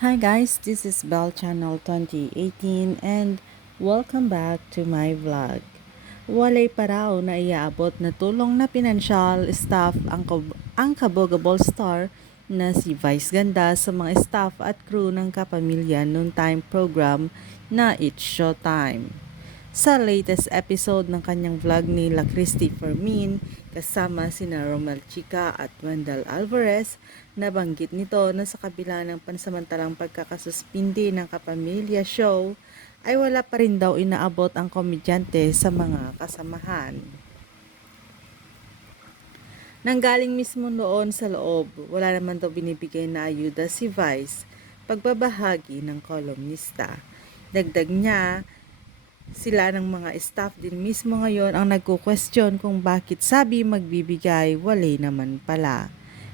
Hi guys, this is Bell Channel 2018 and welcome back to my vlog. Walay pa raw na iaabot na tulong na pinansyal staff ang, ang kabogable star na si Vice Ganda sa mga staff at crew ng Kapamilya noon time program na It's Showtime. Sa latest episode ng kanyang vlog ni La Christy Fermin, kasama sina Romel Chica at Wendell Alvarez, nabanggit nito na sa kabila ng pansamantalang pagkakasuspindi ng Kapamilya Show, ay wala pa rin daw inaabot ang komedyante sa mga kasamahan. Nanggaling mismo noon sa loob, wala naman daw binibigay na ayuda si Vice, pagbabahagi ng kolumnista. Dagdag niya, sila ng mga staff din mismo ngayon ang nagko-question kung bakit sabi magbibigay, walay naman pala.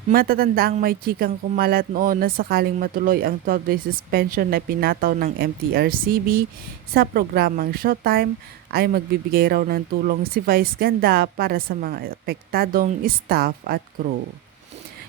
Matatanda ang may chikang kumalat noon na sakaling matuloy ang 12-day suspension na pinataw ng MTRCB sa programang Showtime ay magbibigay raw ng tulong si Vice Ganda para sa mga apektadong staff at crew.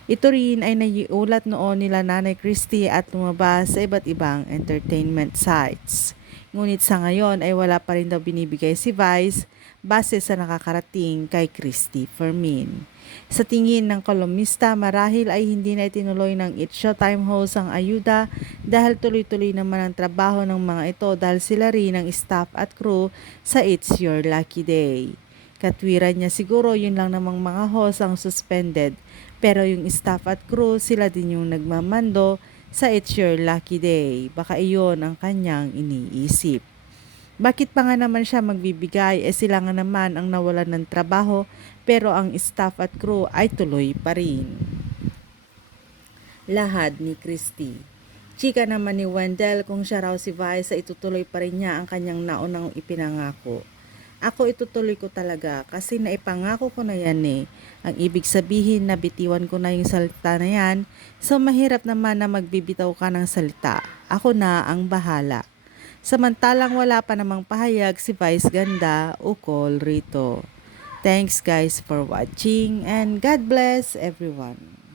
Ito rin ay naiulat noon nila Nanay Christie at lumabas sa iba't ibang entertainment sites. Ngunit sa ngayon ay wala pa rin daw binibigay si Vice base sa nakakarating kay Christy Fermin. Sa tingin ng kolumnista, marahil ay hindi na itinuloy ng It's Showtime host ang ayuda dahil tuloy-tuloy naman ang trabaho ng mga ito dahil sila rin ang staff at crew sa It's Your Lucky Day. Katwiran niya siguro yun lang namang mga host ang suspended pero yung staff at crew sila din yung nagmamando sa It's Your Lucky Day. Baka iyon ang kanyang iniisip. Bakit pa nga naman siya magbibigay eh sila nga naman ang nawalan ng trabaho pero ang staff at crew ay tuloy pa rin. Lahad ni Christy. Chika naman ni Wendell kung siya raw si Vice ay itutuloy pa rin niya ang kanyang naunang ipinangako. Ako itutuloy ko talaga kasi naipangako ko na yan eh. Ang ibig sabihin na bitiwan ko na yung salita na yan, so mahirap naman na magbibitaw ka ng salita. Ako na ang bahala. Samantalang wala pa namang pahayag si Vice Ganda ukol rito. Thanks guys for watching and God bless everyone.